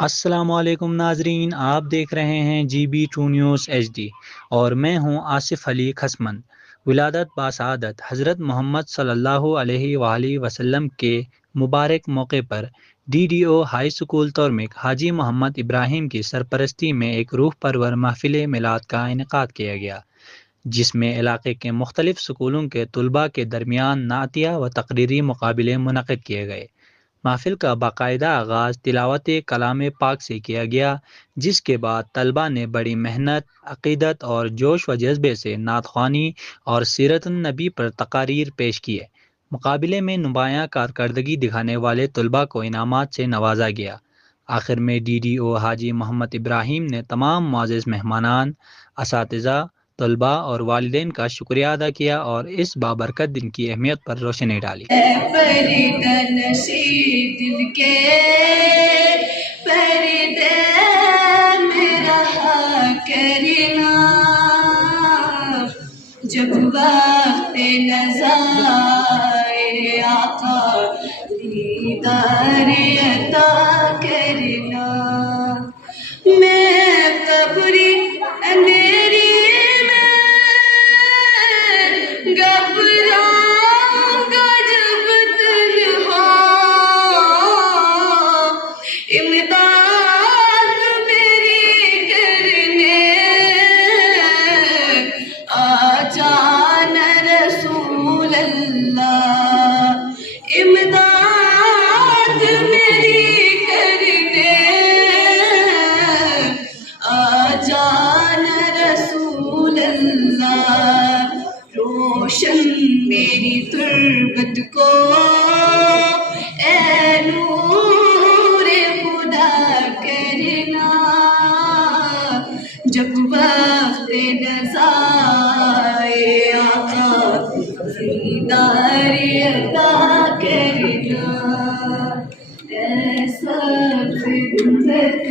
السلام علیکم ناظرین، آپ دیکھ رہے ہیں GB 2 News HD اور میں ہوں آصف علی خسمن۔ ولادت باسعادت حضرت محمد صلی اللہ علیہ وآلہ وسلم کے مبارک موقع پر DDO ہائی اسکول تورمک حاجی محمد ابراہیم کی سرپرستی میں ایک روح پرور محفل میلاد کا انعقاد کیا گیا، جس میں علاقے کے مختلف اسکولوں کے طلباء کے درمیان نعتیہ و تقریری مقابلے منعقد کیے گئے۔ محفل کا باقاعدہ آغاز تلاوت کلام پاک سے کیا گیا، جس کے بعد طلباء نے بڑی محنت، عقیدت اور جوش و جذبے سے نعت خوانی اور سیرت النبی پر تقاریر پیش کیے۔ مقابلے میں نمایاں کارکردگی دکھانے والے طلباء کو انعامات سے نوازا گیا۔ آخر میں DDO حاجی محمد ابراہیم نے تمام معزز مہمانان، اساتذہ، طلباء اور والدین کا شکریہ ادا کیا اور اس بابرکت دن کی اہمیت پر روشنی ڈالی۔ دل کے پردے میں رہا کرنا، جب وقت نظر آقا دیدار عطا کرنا، میں قبری اندھیری میں گھبراؤں گا جب تنہا، امداد میری کرنے آ جانا رسول اللہ، امداد میری کرنے آ جانا رسول اللہ، روشن میری تربت کو اے نور خدا کرنا، جب وقت نزا آقا دیدار عطا کرنا، ایسا خدمت